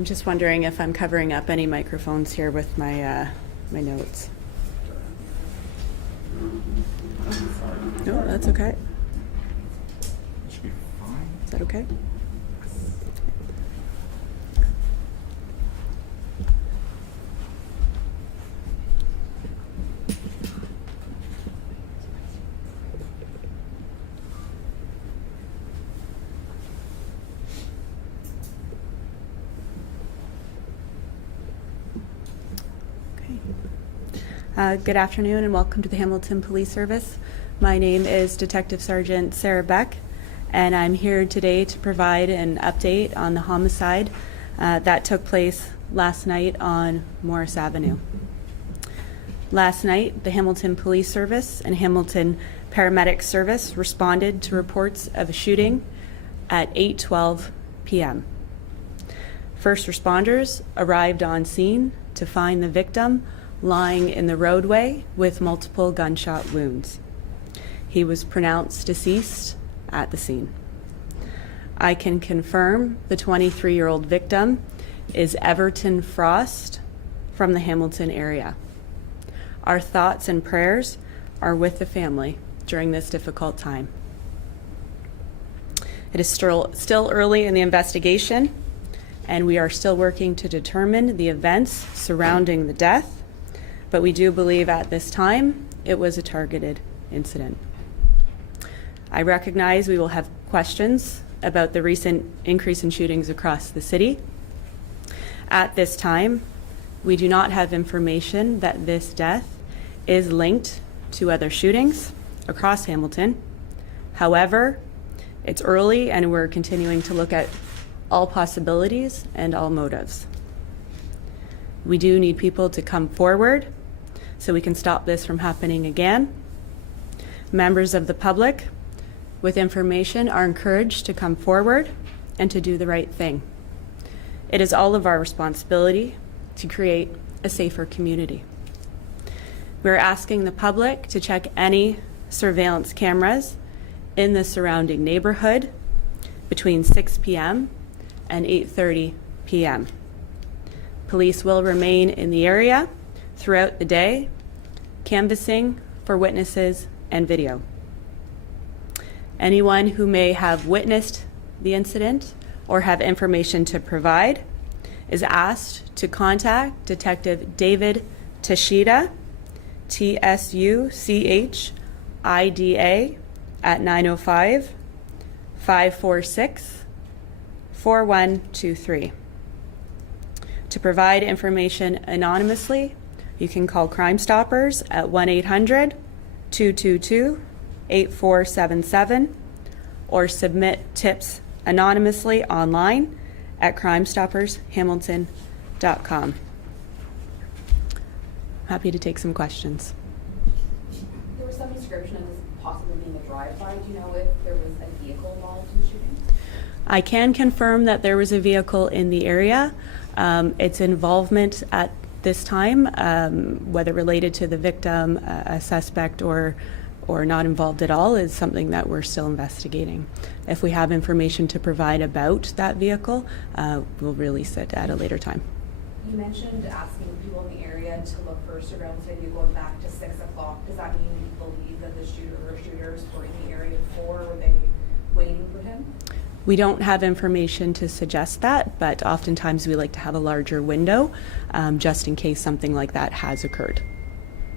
I'm just wondering if I'm covering up any microphones here with my my notes. No, that's okay. Should be fine. Is that okay? Good afternoon and welcome to the Hamilton Police Service. My name is Detective Sergeant Sarah Beck, and I'm here today to provide an update on the homicide that took place last night on Morris Avenue. Last night, the Hamilton Police Service and Hamilton Paramedic Service responded to reports of a shooting at 8:12 p.m. First responders arrived on scene to find the victim lying in the roadway with multiple gunshot wounds. He was pronounced deceased at the scene. I can confirm the 23-year-old victim is Everton Frost from the Hamilton area. Our thoughts and prayers are with the family during this difficult time. It is still early in the investigation, and we are still working to determine the events surrounding the death, but we do believe at this time it was a targeted incident. I recognize we will have questions about the recent increase in shootings across the city. At this time, we do not have information that this death is linked to other shootings across Hamilton. However, it's early and we're continuing to look at all possibilities and all motives. We do need people to come forward so we can stop this from happening again. Members of the public with information are encouraged to come forward and to do the right thing. It is all of our responsibility to create a safer community. We're asking the public to check any surveillance cameras in the surrounding neighborhood between 6 p.m. and 8:30 p.m. Police will remain in the area throughout the day, canvassing for witnesses and video. Anyone who may have witnessed the incident or have information to provide is asked to contact Detective David Tashida, TSUCHIDA, at 905-546-4123. To provide information anonymously, you can call Crime Stoppers at 1-800-222-8477 or submit tips anonymously online at crimestoppershamilton.com. Happy to take some questions. There was some description of this possibly being a drive-by. Do you know if there was a vehicle involved in the shooting? I can confirm that there was a vehicle in the area. Its involvement at this time, whether related to the victim, a suspect, or not involved at all, is something that we're still investigating. If we have information to provide about that vehicle, we'll release it at a later time. You mentioned asking people in the area to look for surveillance video going back to 6 o'clock. Does that mean you believe that the shooter or shooters were in the area before? Were they waiting for him? We don't have information to suggest that, but oftentimes we like to have a larger window just in case something like that has occurred.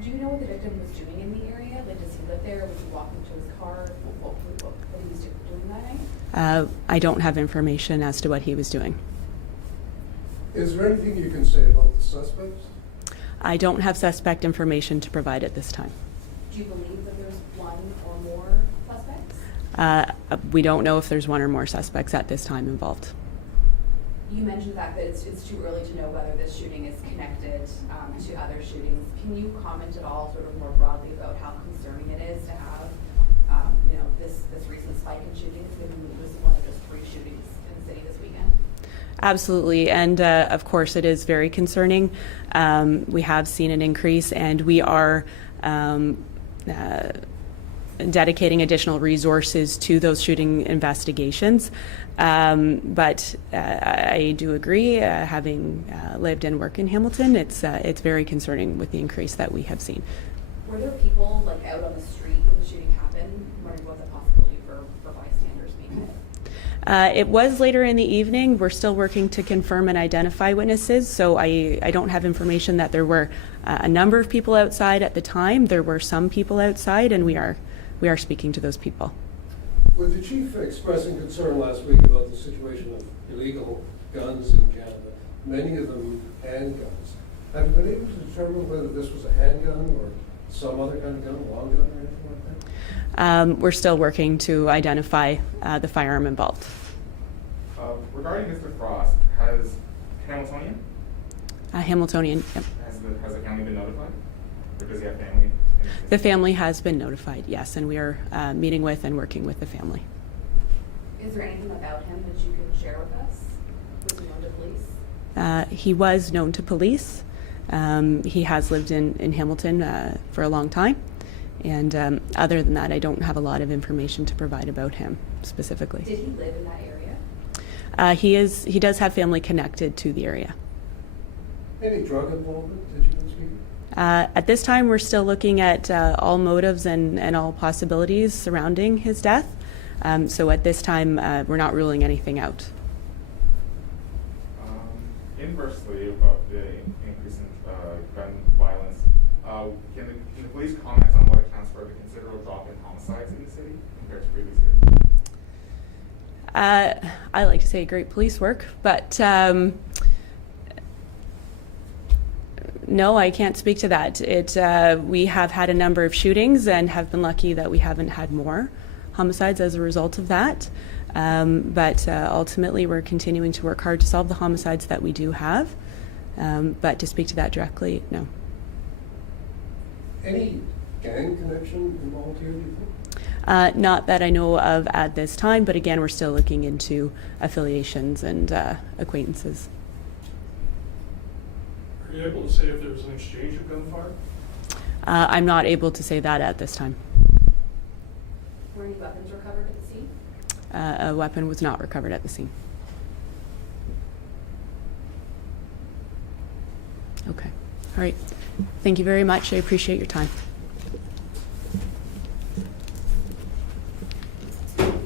Do you know what the victim was doing in the area? Like, does he live there? Was he walking to his car? What he was doing that night? I don't have information as to what he was doing. Is there anything you can say about the suspects? I don't have suspect information to provide at this time. Do you believe that there's one or more suspects? We don't know if there's one or more suspects at this time involved. You mentioned that it's too early to know whether this shooting is connected to other shootings. Can you comment at all, sort of more broadly, about how concerning it is to have, this recent spike in shootings, given this is one of just 3 shootings in the city this weekend? Absolutely, and of course it is very concerning. We have seen an increase, and we are dedicating additional resources to those shooting investigations. But I do agree, having lived and worked in Hamilton, it's very concerning with the increase that we have seen. Were there people like out on the street when the shooting happened? Or was a possibility for bystanders being hit? It was later in the evening. We're still working to confirm and identify witnesses, so I don't have information that there were a number of people outside at the time. There were some people outside, and we are speaking to those people. With the chief expressing concern last week about the situation of illegal guns in Canada, many of them handguns, have you been able to determine whether this was a handgun or some other kind of gun, a long gun or anything like that? We're still working to identify the firearm involved. Regarding Mr. Frost, has Hamiltonian, Hamiltonian, yep. has the family been notified? Or does he have family? The family has been notified, yes, and we are meeting with and working with the family. Is there anything about him that you could share with us? Was he known to police? He was known to police. He has lived in Hamilton for a long time. And other than that, I don't have a lot of information to provide about him specifically. Did he live in that area? He does have family connected to the area. Any drug involvement that you can speak of? At this time, we're still looking at all motives and all possibilities surrounding his death. So at this time, we're not ruling anything out. Inversely, about the increase in gun violence, can the police comment on what accounts for the considerable drop in homicides in the city compared to previous years? I like to say great police work, but no, I can't speak to that. We have had a number of shootings and have been lucky that we haven't had more homicides as a result of that. But ultimately, we're continuing to work hard to solve the homicides that we do have. But to speak to that directly, no. Any gang connection involved here, do you think? Not that I know of at this time, but again, we're still looking into affiliations and acquaintances. Are you able to say if there was an exchange of gunfire? I'm not able to say that at this time. Were any weapons recovered at the scene? A weapon was not recovered at the scene. Okay. All right. Thank you very much. I appreciate your time.